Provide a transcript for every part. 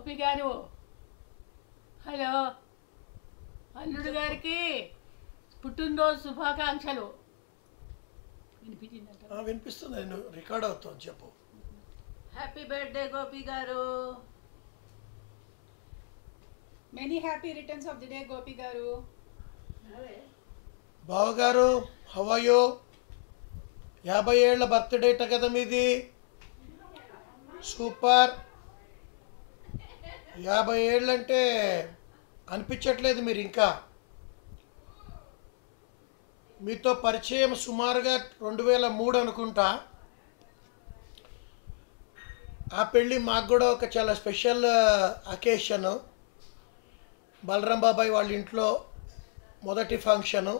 గోపి గారు హలో అల్లుడు గారికి పుట్టినరోజు శుభాకాంక్షలు వినిపించిందంట వినిపిస్తుంది. నేను రికార్డ్ అవుతుంది. చెప్పు. హ్యాపీ బర్త్డే గోపి గారు. Many happy returns of the day Gopi గారు. బావగారు హవయో 50 ఏళ్ల బర్త్డేట కదా మీది. సూపర్. 50 ఏళ్ళంటే అనిపించట్లేదు మీరు ఇంకా. మీతో పరిచయం సుమారుగా 2003 అనుకుంటా. ఆ పెళ్ళి మాకు కూడా ఒక చాలా స్పెషల్ అకేషను. బలరాం బాబాయ్ వాళ్ళ ఇంట్లో మొదటి ఫంక్షను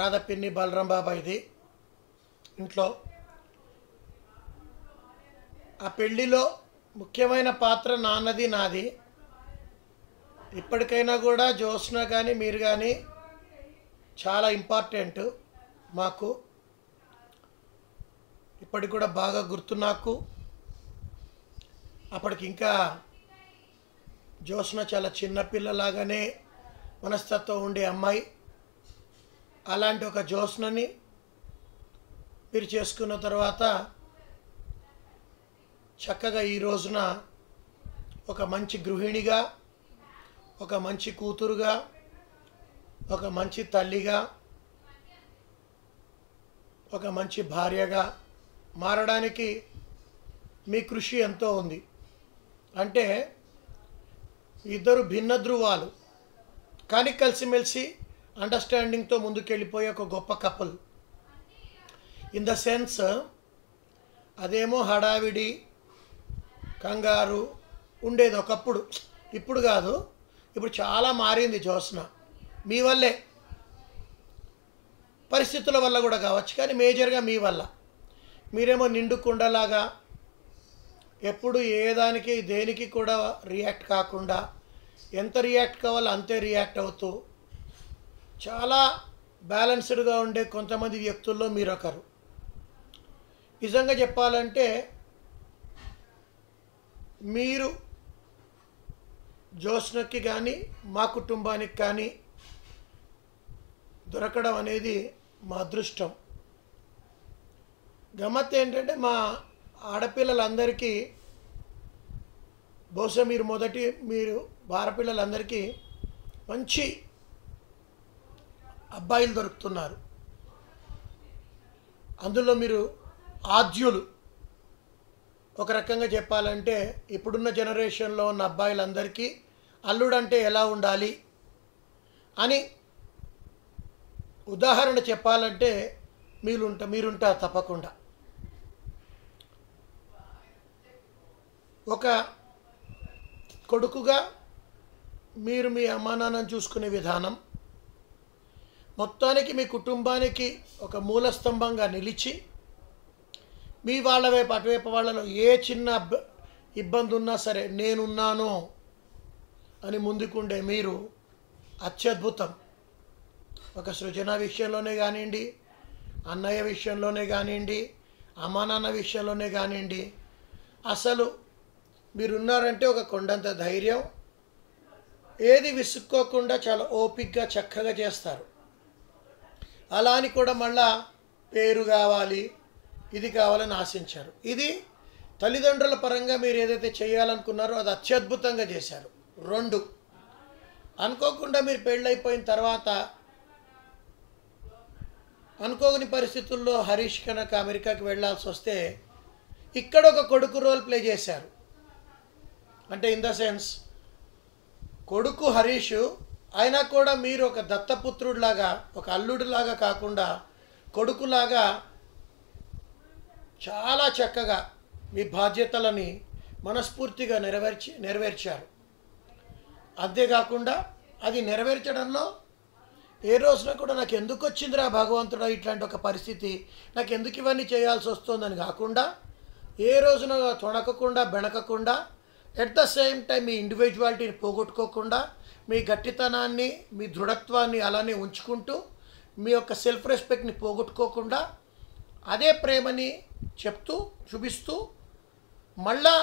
రాధపిన్ని బలరాం బాబాయ్ది ఇంట్లో. ఆ పెళ్ళిలో ముఖ్యమైన పాత్ర నాన్నది నాది. ఇప్పటికైనా కూడా జ్యోత్స్న కానీ మీరు కానీ చాలా ఇంపార్టెంట్ మాకు. ఇప్పటికి కూడా బాగా గుర్తు నాకు. అప్పటికి ఇంకా జ్యోత్స్న చాలా చిన్నపిల్లలాగానే మనస్తత్వం ఉండే అమ్మాయి. అలాంటి ఒక జ్యోత్స్నని మీరు చేసుకున్న తర్వాత చక్కగా ఈ రోజున ఒక మంచి గృహిణిగా, ఒక మంచి కూతురుగా, ఒక మంచి తల్లిగా, ఒక మంచి భార్యగా మారడానికి మీ కృషి ఎంతో ఉంది. అంటే ఇద్దరు భిన్న ధృవాలు కానీ కలిసిమెలిసి అండర్స్టాండింగ్తో ముందుకెళ్ళిపోయే ఒక గొప్ప కపుల్. ఇన్ ద సెన్స్ అదేమో హడావిడి కంగారు ఉండేది ఒకప్పుడు. ఇప్పుడు కాదు, ఇప్పుడు చాలా మారింది జ్యోత్స్న. మీ వల్లే, పరిస్థితుల వల్ల కూడా కావచ్చు, కానీ మేజర్గా మీ వల్ల. మీరేమో నిండు కుండలాగా ఎప్పుడు ఏదానికి దేనికి కూడా రియాక్ట్ కాకుండా, ఎంత రియాక్ట్ కావాలో అంతే రియాక్ట్ అవుతూ చాలా బ్యాలెన్స్డ్గా ఉండే కొంతమంది వ్యక్తుల్లో మీరొకరు. నిజంగా చెప్పాలంటే మీరు జ్యోత్స్నకి కానీ మా కుటుంబానికి కానీ దొరకడం అనేది మా అదృష్టం. గమ్మత్ ఏంటంటే మా ఆడపిల్లలందరికీ, బహుశా మీరు ఆడపిల్లలందరికీ మంచి అబ్బాయిలు దొరుకుతున్నారు. అందులో మీరు ఆద్యులు. ఒక రకంగా చెప్పాలంటే ఇప్పుడున్న జనరేషన్లో ఉన్న అబ్బాయిలందరికీ అల్లుడంటే ఎలా ఉండాలి అని ఉదాహరణ చెప్పాలంటే మీరుంటారు తప్పకుండా. ఒక కొడుకుగా మీరు మీ అమ్మా నాన్నను చూసుకునే విధానం, మొత్తానికి మీ కుటుంబానికి ఒక మూలస్తంభంగా నిలిచి, మీ వాళ్ళ వైపు అటువైపు వాళ్ళలో ఏ చిన్న ఇబ్బంది ఉన్నా సరే నేనున్నాను అని ముందుకుండే మీరు అత్యద్భుతం. ఒక సృజన విషయంలోనే కానివ్వండి, అన్నయ్య విషయంలోనే కానివ్వండి, అమ్మా నాన్న విషయంలోనే కానివ్వండి, అసలు మీరున్నారంటే ఒక కొండంత ధైర్యం. ఏది విసుక్కోకుండా చాలా ఓపికగా చక్కగా చేస్తారు. అలా అని కూడా మళ్ళా పేరు కావాలి, ఇది కావాలని ఆశించారు. ఇది తల్లిదండ్రుల పరంగా మీరు ఏదైతే చేయాలనుకున్నారో అది అత్యద్భుతంగా చేశారు. 2, అనుకోకుండా మీరు పెళ్ళైపోయిన తర్వాత అనుకోని పరిస్థితుల్లో హరీష్ కనుక అమెరికాకి వెళ్ళాల్సి వస్తే ఇక్కడ ఒక కొడుకు రోల్ ప్లే చేశారు. అంటే ఇన్ ద సెన్స్ కొడుకు హరీష్ అయినా కూడా మీరు ఒక దత్తపుత్రుడిలాగా, ఒక అల్లుడిలాగా కాకుండా కొడుకులాగా చాలా చక్కగా మీ బాధ్యతలని మనస్ఫూర్తిగా నెరవేర్చారు. అంతేకాకుండా అది నెరవేర్చడంలో ఏ రోజున కూడా నాకు ఎందుకు వచ్చిందిరా భగవంతుడా ఇట్లాంటి ఒక పరిస్థితి, నాకు ఎందుకు ఇవన్నీ చేయాల్సి వస్తుందని కాకుండా, ఏ రోజున తొణకకుండా బెణకకుండా, ఎట్ ద సేమ్ టైం మీ ఇండివిజువాలిటీని పోగొట్టుకోకుండా, మీ గట్టితనాన్ని, మీ దృఢత్వాన్ని అలానే ఉంచుకుంటూ, మీ యొక్క సెల్ఫ్ రెస్పెక్ట్ని పోగొట్టుకోకుండా అదే ప్రేమని చెప్తూ చూపిస్తూ మళ్ళా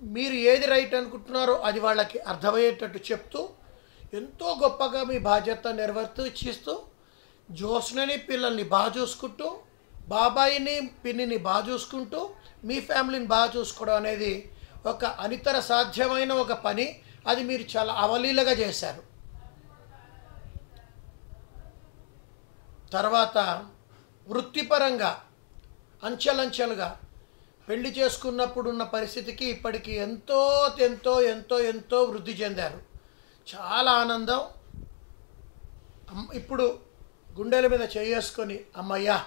మీరు ఏది రైట్ అనుకుంటున్నారో అది వాళ్ళకి అర్థమయ్యేటట్టు చెప్తూ ఎంతో గొప్పగా మీ బాధ్యత నిర్వర్తిస్తూ జ్యోత్స్నని పిల్లల్ని బాగా చూసుకుంటూ బాబాయిని పిన్నిని బాగా చూసుకుంటూ మీ ఫ్యామిలీని బాగా చూసుకోవడం అనేది ఒక అనితర సాధ్యమైన ఒక పని. అది మీరు చాలా అవలీలగా చేశారు. తర్వాత వృత్తిపరంగా అంచెలంచెలుగా పెళ్లి చేసుకున్నప్పుడు ఉన్న పరిస్థితికి ఇప్పటికి ఎంతో ఎంతో ఎంతో ఎంతో వృద్ధి చెందారు. చాలా ఆనందం. ఇప్పుడు గుండెల మీద చేసుకొని అమ్మయ్యా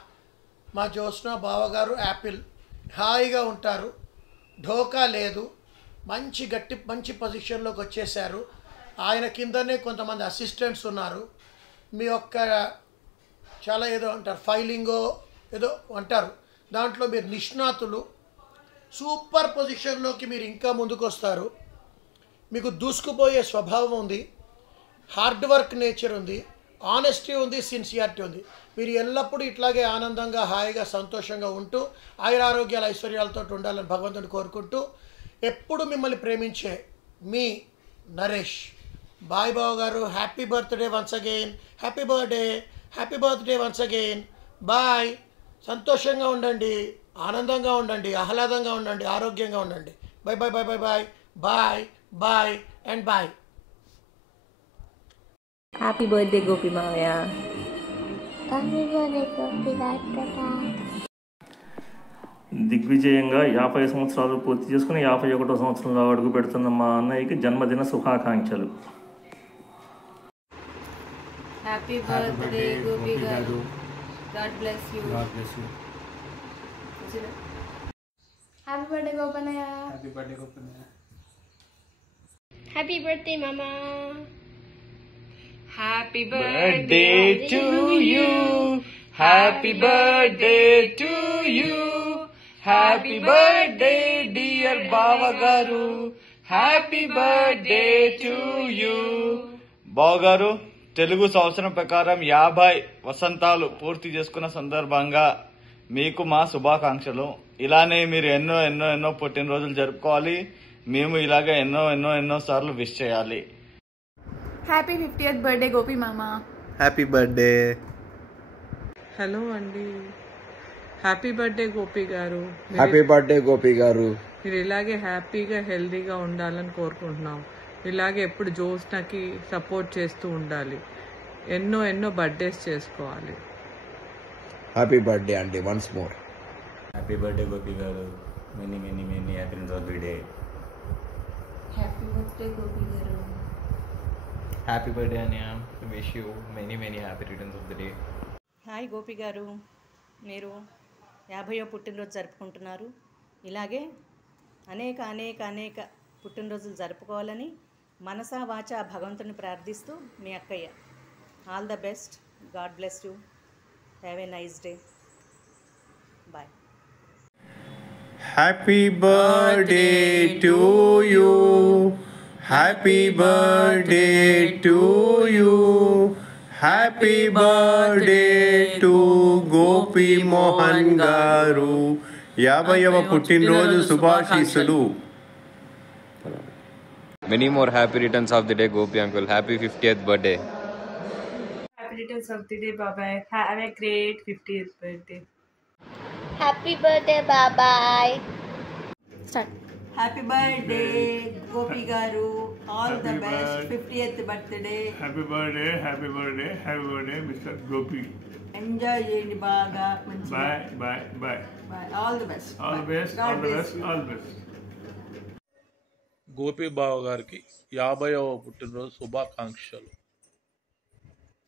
మా జ్యోత్స్న బావగారు యాపిల్ హాయిగా ఉంటారు, ఢోకా లేదు, మంచి పొజిషన్లోకి వచ్చేసారు. ఆయన కిందనే కొంతమంది అసిస్టెంట్స్ ఉన్నారు. మీ యొక్క చాలా ఏదో అంటారు ఫైలింగో ఏదో అంటారు, దాంట్లో మీరు నిష్ణాతులు. సూపర్ పొజిషన్లోకి మీరు ఇంకా ముందుకు వస్తారు. మీకు దూసుకుపోయే స్వభావం ఉంది, హార్డ్ వర్క్ నేచర్ ఉంది, ఆనెస్టీ ఉంది, సిన్సియారిటీ ఉంది. మీరు ఎల్లప్పుడూ ఇట్లాగే ఆనందంగా హాయిగా సంతోషంగా ఉంటూ ఆయురారోగ్యాల ఐశ్వర్యాలతో ఉండాలని భగవంతుని కోరుకుంటూ ఎప్పుడు మిమ్మల్ని ప్రేమించే మీ నరేష్. బాయ్ బావ గారు. Happy birthday once again. Happy birthday once again. Bye. సంతోషంగా ఉండండి, ఆనందంగా ఉండండి, ఆహ్లాదంగా ఉండండి, ఆరోగ్యంగా ఉండండి. Bye bye bye bye bye bye bye and bye. Happy birthday Gopi మావయ్య. హ్యాపీ బర్త్డే గోపి తాత. దిగ్విజయంగా 50 సంవత్సరాలు పూర్తి చేసుకుని 51వ సంవత్సరంలో అడుగు పెడుతున్న మా అన్నయ్యకి జన్మదిన శుభాకాంక్షలు. హ్యాపీ బర్త్డే గోపి గారు. God bless you. Happy birthday గోపన్నయ్య. హ్యాపీ బర్త్డే మామా. Happy birthday to you. Happy birthday to you. Happy birthday dear Bava Garu. Happy birthday to you. బావ గారు, తెలుగు సంవత్సరం ప్రకారం 50 వసంతాలు పూర్తి చేసుకున్న సందర్భంగా మీకు మా శుభాకాంక్షలు. ఇలానే మీరు ఎన్నో ఎన్నో ఎన్నో పుట్టినరోజులు జరుపుకోవాలి. మేము ఇలాగే ఎన్నో ఎన్నో ఎన్నో సార్లు విష్ చేయాలి. హ్యాపీ 50th బర్త్డే గోపి మామా. Happy birthday. హలో అండి, హ్యాపీ బర్త్డే గోపి గారు. హ్యాపీ బర్త్డే గోపి గారు. మీరు ఇలాగే హ్యాపీగా హెల్దీగా ఉండాలని కోరుకుంటున్నాం. ఇలాగే ఎప్పుడు జ్యోత్స్నకి సపోర్ట్ చేస్తూ ఉండాలి. ఎన్నో ఎన్నో బర్త్డేస్ చేసుకోవాలి. హ్యాపీ బర్త్డే అండి once more. Happy birthday Gopi గారు. Many many many happy returns of the day. Happy birthday Gopi గారు. హ్యాపీ బర్త్డే అన్నయ్య. Wish you many many happy returns of the day. Hi Gopi గారు, మీరు 50వ పుట్టినరోజు జరుపుకుంటున్నారు. ఇలాగే అనేక అనేక అనేక పుట్టినరోజులు జరుపుకోవాలని మనసా వాచా భగవంతుని ప్రార్థిస్తూ మీ అక్కయ్య. All the best. God bless you. Have a nice day. Bye. Happy birthday to you. Happy birthday to you. Happy birthday to Gopi Mohan garu. 50వ పుట్టినరోజు శుభాశీస్సులు. Many more happy returns of the day, Gopi uncle. Happy 50th birthday. Happy returns of the day, bye-bye. Have a great 50th birthday. Happy birthday బాబాయ్. Start. Happy birthday Gopi garu. All the best. 50th birthday. Happy birthday, happy birthday, happy birthday mister Gopi. Enjoy చేయండి బాగా. Bye bye bye bye. All the best. All the best, all the best, all the best. Gopi బావ గారికి 50వ పుట్టినరోజు శుభాకాంక్షలు.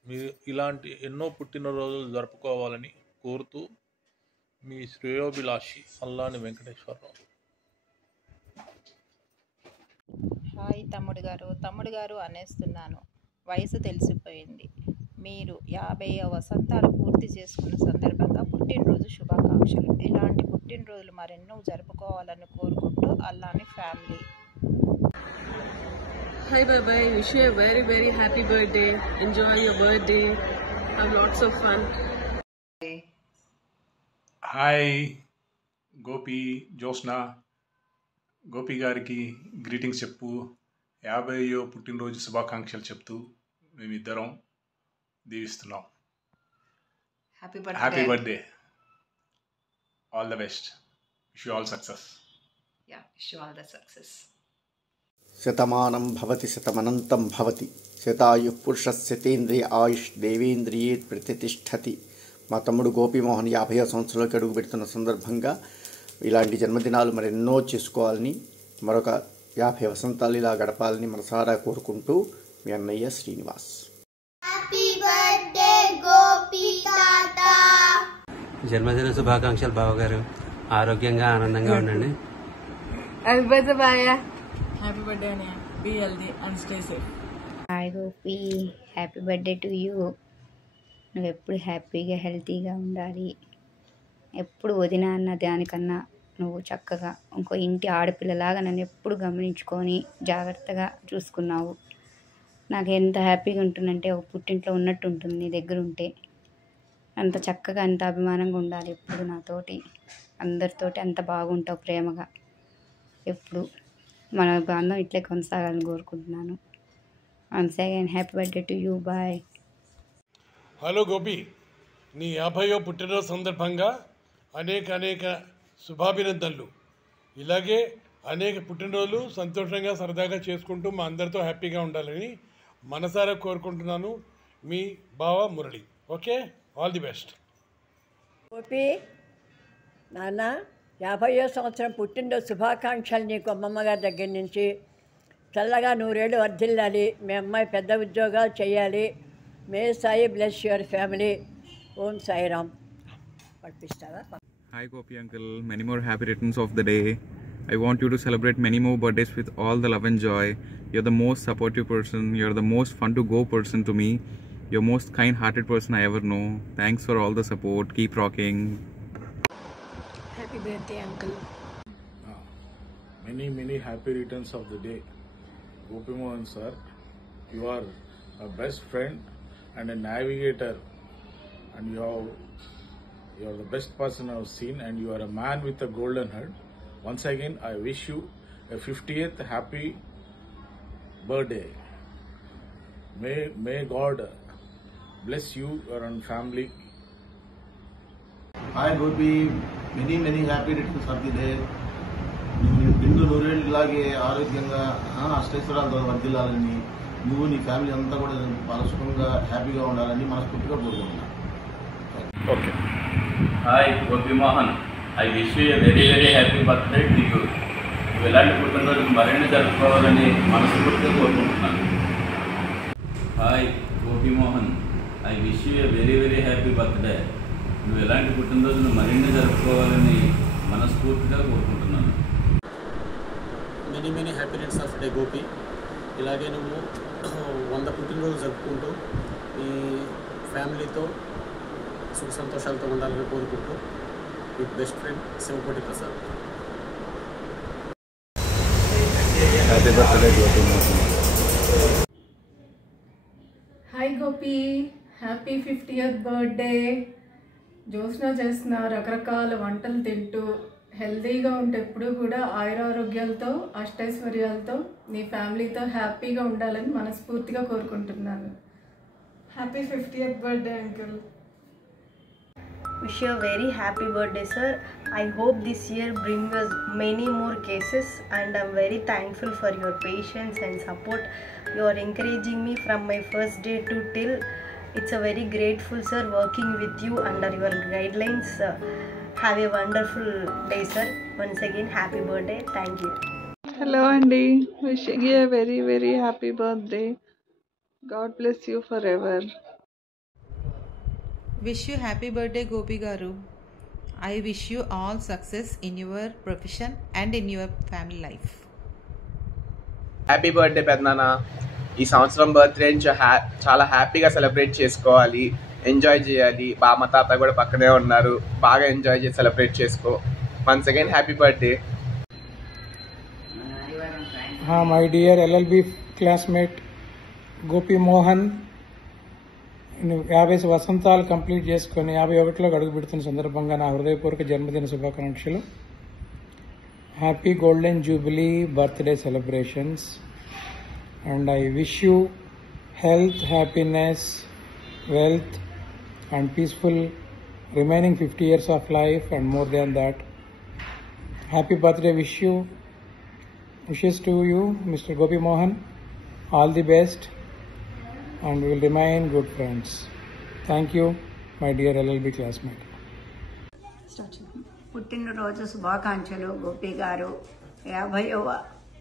మీరు ఇలాంటి ఎన్నో పుట్టినరోజులు జరుపుకోవాలని కోరుతూ మీ శ్రేయోభిలాషి అల్లాని వెంకటేశ్వరరావు. హాయ్ తమ్ముడు గారు అనేస్తున్నాను. వయసు తెలిసిపోయింది. మీరు 50 వసంతాలు పూర్తి చేసుకున్న సందర్భంగా పుట్టినరోజు శుభాకాంక్షలు. ఇలాంటి పుట్టినరోజులు మరెన్నో జరుపుకోవాలని కోరుకుంటూ అల్లాని family. Hi bye bye. Wish you a very very happy birthday. Enjoy your birthday. Have lots of fun. Hi Gopi, Jyotsna, Gopi గారికి గ్రీటింగ్స్ చెప్పు, 50వ పుట్టినరోజు శుభాకాంక్షలు చెప్తూ మేమిద్దరం దీవిస్తున్నాం. Happy birthday, all the best, wish you all success. శతమానం భవతి శతమనంతం భవతి, శతాయుః పురుషస్య తేంద్రియ ఆయుష్ దేవేంద్రియే ప్రతిష్టతి. మా తమ్ముడు గోపీమోహన్ 50వ సంవత్సరంలోకి అడుగు పెడుతున్న సందర్భంగా ఇలాంటి జన్మదినాలు మరెన్నో చేసుకోవాలని, మరొక 50 వసంతాలు ఇలా గడపాలని మనసారా కోరుకుంటూ మీ అన్నయ్య శ్రీనివాస్. హ్యాపీ బర్త్డే గోపి తాత. జన్మదిన శుభాకాంక్షలు బావగారు, ఆరోగ్యంగా ఆనందంగా ఉండండి. హ్యాపీ బర్త్డే బాయ. హ్యాపీ బర్త్డే అన్నయ్య, be healthy and stay safe. Hi Gopi, happy birthday to you. నువ్వు ఎప్పుడు హ్యాపీగా హెల్తీగా ఉండాలి. ఎప్పుడు వదిన అన్న దానికన్నా నువ్వు చక్కగా ఇంకో ఇంటి ఆడపిల్లలాగా నన్ను ఎప్పుడు గమనించుకొని జాగ్రత్తగా చూసుకున్నావు. నాకు ఎంత హ్యాపీగా ఉంటుందంటే ఒక పుట్టింట్లో ఉన్నట్టు ఉంటుంది నీ దగ్గర ఉంటే. అంత చక్కగా అంత అభిమానంగా ఉండాలి ఎప్పుడు నాతోటి, అందరితోటి అంత బాగుంటావు ప్రేమగా. ఎప్పుడు మన బంధం ఇట్లే కొనసాగాలని కోరుకుంటున్నాను. Once again happy birthday to you. Bye. Hello Gopi, నీ 50వ పుట్టినరోజు సందర్భంగా అనేక శుభాభినందనలు. ఇలాగే అనేక పుట్టినరోజులు సంతోషంగా సరదాగా చేసుకుంటూ మా అందరితో హ్యాపీగా ఉండాలని మనసారా కోరుకుంటున్నాను. మీ బావ Murali. Okay, all the best. Gopi నాన్న, 50వ సంవత్సరం పుట్టినరోజు శుభాకాంక్షలు నీకు అమ్మమ్మ గారి దగ్గర నుంచి. చల్లగా 100 ఏళ్ళు వర్ధిల్లాలి. మీ అమ్మాయి పెద్ద ఉద్యోగాలు చేయాలి. May Sai bless your family. Om Sairam. పడిపిస్తావా? Hi Gopi uncle, many more happy returns of the day. I want you to celebrate many more birthdays with all the love and joy. You're the most supportive person, you're the most fun to go person to me. You're most kind-hearted person I ever know. Thanks for all the support. Keep rocking. Happy birthday uncle. Many happy returns of the day. Gopi Mohan sir, you are a best friend and a navigator, and you are the best person I've seen, and you are a man with a golden heart. Once again, I wish you a 50th happy birthday. May God bless you, your own family. Hi Gopi, many happy returns of the day. నిండు 100 ఏళ్ళు ఇలాగే ఆరోగ్యంగా అష్టైశ్వర్యాలతో వర్ధిల్లాలని, నువ్వు నీ family అంతా కూడా పరస్పరంగా హ్యాపీగా ఉండాలని మనస్ఫూర్తిగా కోరుకుంటున్నాను. Okay. Hi Gopi Mohan, I wish you very happy birthday to you. నువ్వు ఎలాంటి పుట్టినరోజు మరిన్ని జరుపుకోవాలని మనస్ఫూర్తిగా కోరుకుంటున్నాను. Hi Gopi Mohan, I wish you very happy birthday. నువ్వు ఎలాంటి పుట్టినరోజును మరిన్ని జరుపుకోవాలని మనస్ఫూర్తిగా కోరుకుంటున్నాను. Many happy returns of day Gopi. ఇలాగే నువ్వు 100 పుట్టినరోజు జరుపుకుంటూ ఈ ఫ్యామిలీతో సుఖ సంతోషాలతో ఉండాలని కోరుకుంటూ మీ best friend Shivakoti Prasad. Happy birthday Gopi. Hi Gopi, happy 50th birthday. Jyotsna చేసిన రకరకాల వంటలు తింటూ హెల్తీగా ఉంటే ఎప్పుడు కూడా ఆయురారోగ్యాలతో అష్టైశ్వర్యాలతో నీ ఫ్యామిలీతో హ్యాపీగా ఉండాలని మనస్ఫూర్తిగా కోరుకుంటున్నాను. Happy 50th birthday uncle. Wish you a very happy birthday, sir. I hope this year brings us many more cases, and I'm very thankful for your patience and support. You are encouraging me from my first day to till. It's a very grateful, sir, working with you under your guidelines. Have a wonderful day, sir. Once again, happy birthday. Thank you. Hello Andy, wishing you a very happy birthday. God bless you forever. Wish you happy birthday Gopi garu. I wish you all success in your profession and in your family life. Happy birthday పెద్దనాన్న. ఈ సంవత్సరం birthday చాలా హ్యాపీగా celebrate చేసుకోవాలి, enjoy చేయాలి. బామ్మ తాత కూడా పక్కనే ఉన్నారు, బాగా ఎంజాయ్ చేసి సెలబ్రేట్ చేసుకో. Once again happy birthday. My dear LLB classmate Gopi Mohan, 50 Vasanthalu complete చేసుకొని 51లో అడుగు పెడుతున్న సందర్భంగా నా హృదయపూర్వక జన్మదిన శుభాకాంక్షలు. happy Golden Jubilee birthday celebrations, and I wish you health, happiness, wealth, and peaceful remaining 50 years of life and more than that. Happy birthday, wishes to you, Mr. Gopi Mohan. All the best, and we will remain good friends. Thank you, my dear LLB classmate. పుట్టినరోజు శుభాకాంక్షలు గోపి గారు. 50వ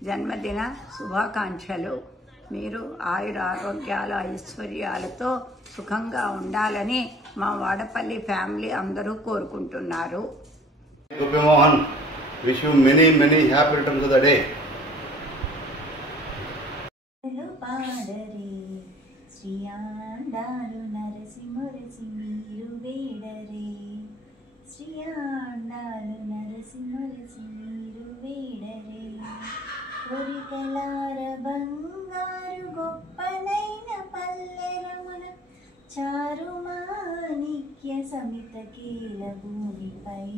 జన్మదిన శుభాకాంక్షలు. మీరు ఆయురారోగ్యాల ఐశ్వర్యాలతో సుఖంగా ఉండాలని మా వాడపల్లి ఫ్యామిలీ అందరూ కోరుకుంటున్నారు. Gopi Mohan, wish you many happy returns of the day. శ్రీయాండాలు నరసి మురసి మీరు వేడరే, శ్రీయాండాలు నరసి మురసి మీరు వేడరే, కొరికలార బంగారు గొప్పనైన పల్లెరమున చారుమాణిక్య సమిత కీల భూమిపై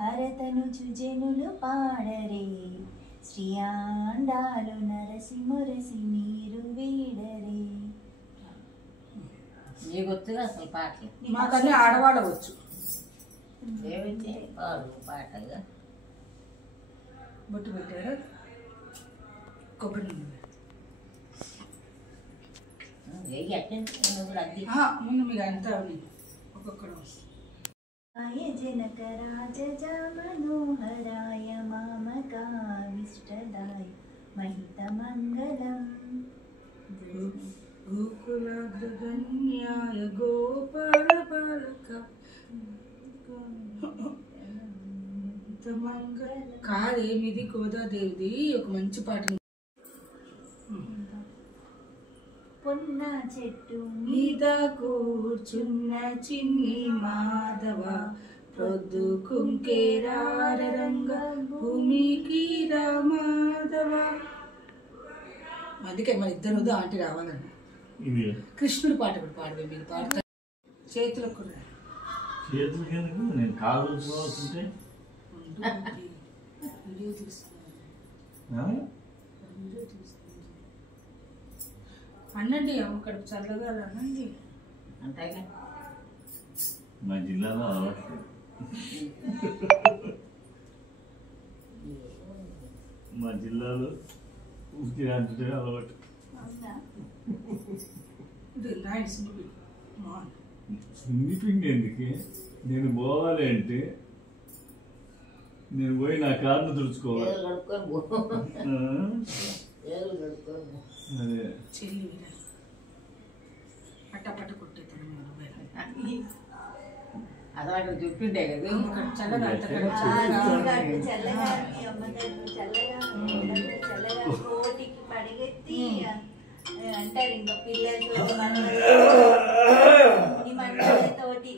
హరతను చుజనులు పాడరే, శ్రీయాండాలు నరసి మురసి మీరు వేడరే. నీకు వచ్చుగా అసలు పాటలు? మాకన్నీ ఆడవాడవచ్చు. ఏమిటి పాటగా బొట్టు పెట్టారు, కొబ్బరి నూనె ముందు మీకు అంతా ఒక్కొక్కడు జనక రాజ మనోహరాయ మామకావిష్టదాయ మహిత మంగళం. గోకులాగ్రగణ్యాయ గోపాల బాలక కాదేమిది గోదాదేవిది ఒక మంచి పాట. పొన్న చెట్టు మీద కూర్చున్న చిన్ని మాధవ, ప్రొద్దు కుంకేరారంగ భూమికి రామాధవ. అందుకే మన ఇద్దరు ఆంటీ రావాలన్న. కృష్ణుడు పాట కూడా పాడవే, మీరు పాడతారు. చేతులకు కూడా నేను కాలు చూస్తుంటే వీడియో తీస్తున్నాను. అన్నండి అమ్మ కడుపు చల్లగా అనండి. అంతేగా మా జిల్లాలో అలవాటు. మా జిల్లాలో ఊరికి అంటే అలవాటు. స్నిప్పింగ్ ఎందుకు? నేను పోవాలి అంటే నేను పోయి నా కారును తుడుచుకోవాలి. అదే చెల్లి పట్ట కొట్టేతాను. అసలు అక్కడ చెప్పిండే కదా చల్లగా మీ అమ్మగారు చల్లగా కోటికి పడిగెత్తి అంటారు. ఇంకా పిల్లలు తోటి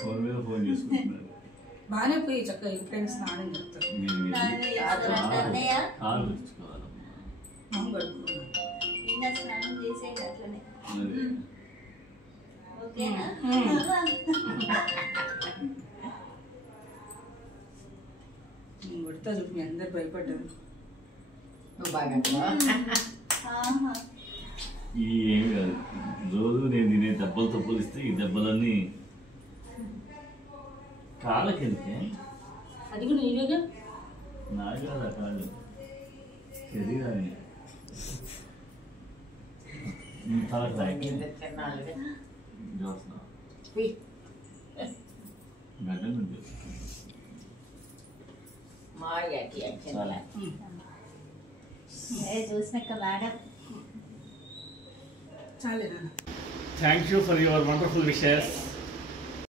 ఫోన్ మీద ఫోన్ చేసుకుంటున్నారు. బాగానే పోయి చక్కగా ఎప్పుడైనా స్నానం చెప్తారు. ఇంకా స్నానం చేసేయండి అట్లనే. ఓకేనా? కొడతా చూపు, మీ అందరు భయపడ్డారు. ఏమి కాదు, రోజు నేను తినే దెబ్బలతో పోలిస్తే ఈ దెబ్బలన్నీ కాళ్ళకి వెళ్తే అది కూడా నీవేగా. నాది కాదు ఆ కాళ్ళు, శరీరాన్ని తలకు రాయి గడ్డ నుండి చూసినాక madam. చాలేనా? Thank you for your wonderful wishes.